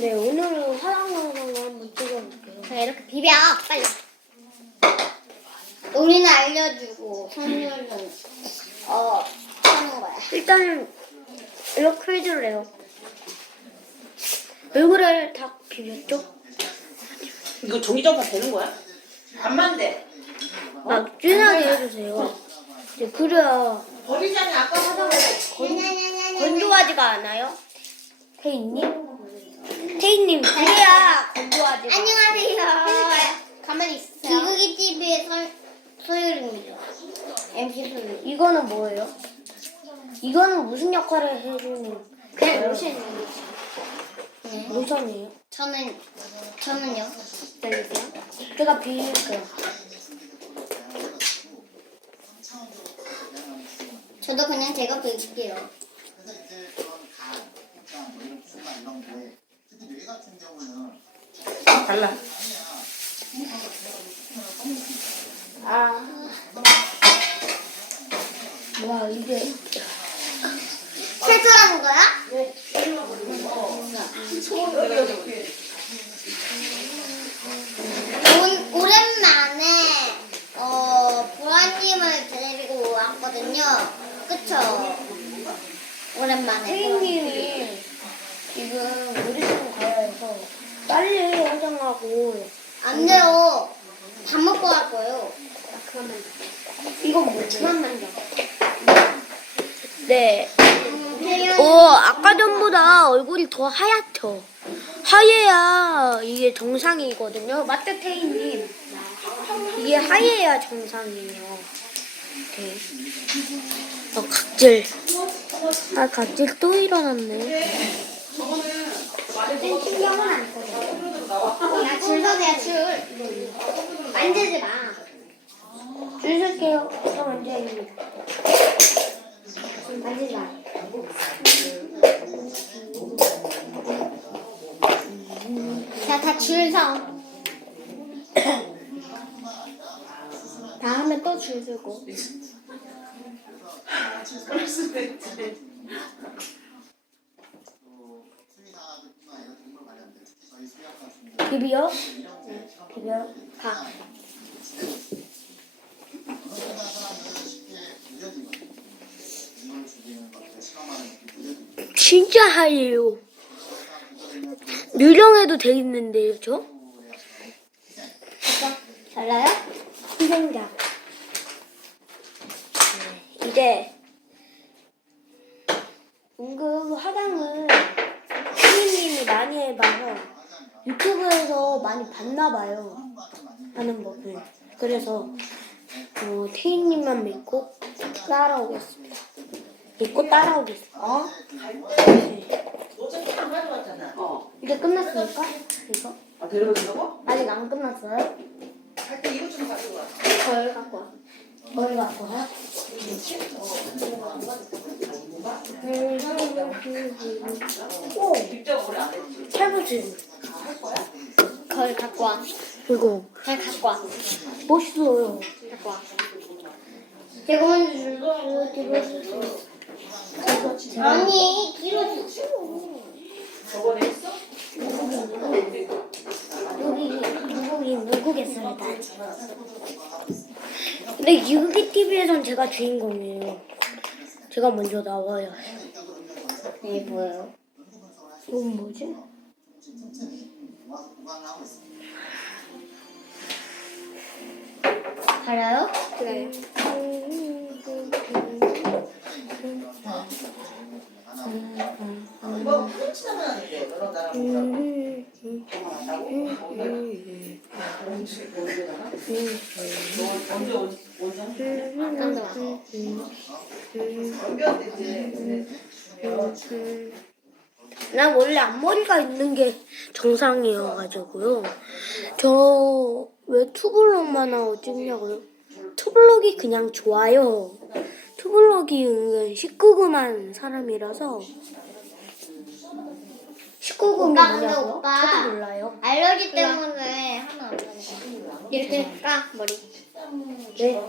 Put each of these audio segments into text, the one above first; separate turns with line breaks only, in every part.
네, 오늘은 화장 영상을 한번 찍어볼게요.
자, 이렇게 비벼, 빨리. 우리는 알려주고, 선율은, 어, 하는 거야.
일단은 이렇게 해줄래요. 얼굴을 다 비볐죠?
이거 종이접어 되는 거야? 안만 돼.
막 진하게 해주세요. 이제 그래야
버리자니 아까 하던 거.
건조하지가 않아요. 태희님? 태희님, 그래야 건조하지가
안녕하세요. 가만히 있으세요. 비극이 TV의 서, 소율입니다. MC 소율.
이거는 뭐예요? 이거는 무슨 역할을 해주는
그냥? 로션이에요. 네.
로션이에요?
저는, 저는요. 들리세요?
제가 비빌게요.
저도 그냥 제가 비빌게요.
달라.
아. 와, 이게.
세수하는 거야? 온, 오랜만에 어 보라님을 데리고 왔거든요. 그쵸? 오랜만에.
태희님이 지금 오디션 가야 해서 빨리 화장하고
안 돼요. 밥 먹고 갈 거예요. 그러면
이건 뭐죠?
그만 만져.
네. 오, 아까 전보다 얼굴이 더 하얗죠? 하얘야 이게 정상이거든요. 맞죠, 태희님? 이게 하얘야 정상이에요. 네. 어, 각질. 아, 각질 또 일어났네.
신경은 안 써요. 야줄 서세요 줄. 만지지 마.
줄 설게요. 저 먼저입니다.
만지지 마. 자, 다 줄 서.
다음에 또 줄 서고.
그럴 수도 있지.
비비요? 비비요?
가.
진짜 하얘요. 유령해도 돼 있는데요, 저?
잘라요?
희생작. 네, 이제 은근 화장을 선생님이 많이 해봐서 유튜브에서 많이 봤나 봐요. 하는 법을. 그래서 어, 태희님만 믿고 따라오겠습니다. 믿고 따라오겠습니다. 어?
어차피 안 가져왔잖아. 어.
이제 끝났습니까? 이거?
아, 데려온다고?
아직 안 끝났어요?
할때 이것 좀 가지고 와.
뭘 갖고 와? 뭘 갖고 와? 오!
직접 오래 안 했지.
해보지.
걸 갖고 와.
이거
걸 갖고 와.
멋있어요.
갖고 와. 제가 먼저 줄, 줄, 들어주세요. 아니, 길어주세요.
저번에 했어?
여기 누구긴 누구겠습니다. 근데 유기 TV에선 제가 주인공이에요. 제가 먼저 나와요.
이게 뭐예요?
이건 뭐지?
알아요?
네.
이거 프렌치나면 하는데 너랑 나랑 먹자고. 언제 오지? 오지?
깜짝 놀랐어.
언제
난 원래 앞머리가 있는 게 정상이어가지고요. 저 왜 투블럭만 하고 찍냐고요? 투블럭이 그냥 좋아요. 투블럭이 은근 19금한 사람이라서 19금이
오빠, 근데
뭐냐고요?
오빠.
저도 몰라요.
알러지 때문에 하면 안 거야. 이렇게 까, 머리.
네.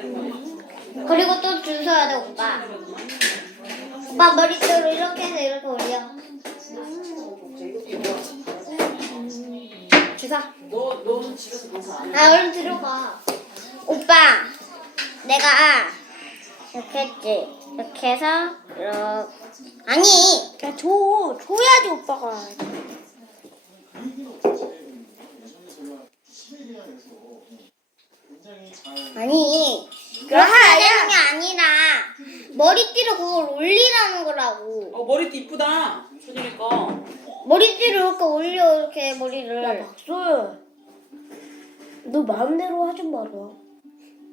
그리고 또 줄 서야 돼 오빠. 오빠 머리띠로 이렇게 해서 이렇게 올려. 주사. 아 얼른 들어가. 오빠, 내가 이렇게 했지. 이렇게 해서 이렇게. 아니.
야, 줘. 줘야지, 오빠가.
아니. 그렇게 하는 게 아니라 머리띠로 그걸 올리라는 거라고.
어, 머리띠 이쁘다. 손님이 거.
머리띠를 이렇게 올려 이렇게 머리를.
야, 박소연. 너 마음대로 하지 마라.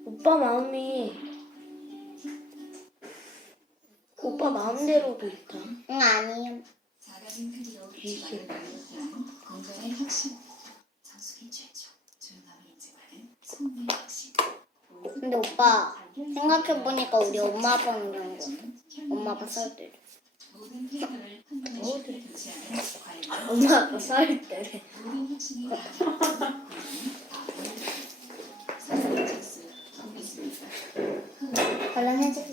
오빠 마음이. 오빠 마음대로도 있다.
응 아니요.
작아진 크기로
이게.
공간의 혁신 성숙이 최초 조용함을 인증하는 속내 혁신
근데 오빠 생각해 보니까 우리 엄마 아빠는 그런 거. 엄마 아빠 살 때.
모든 한 교체하는
엄마 아빠 살 때.
모든 혁신이 가능한 성숙의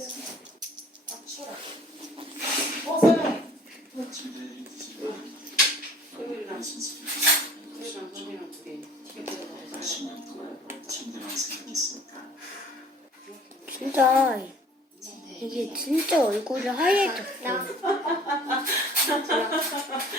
찬스 있습니다.
얼른
개.
진짜. 이게 진짜 얼굴이 하얘졌어.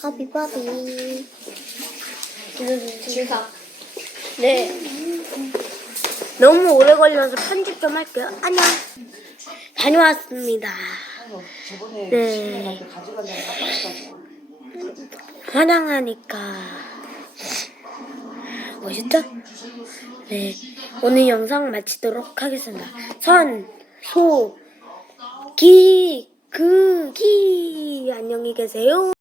밥이 밥이.
주사.
네. 너무 오래 걸려서 편집 좀 할게요. 안녕. 다녀왔습니다. 네. 화장하니까 멋있죠? 네. 오늘 영상 마치도록 하겠습니다. 선, 소, 기, 그, 기. 안녕히 계세요.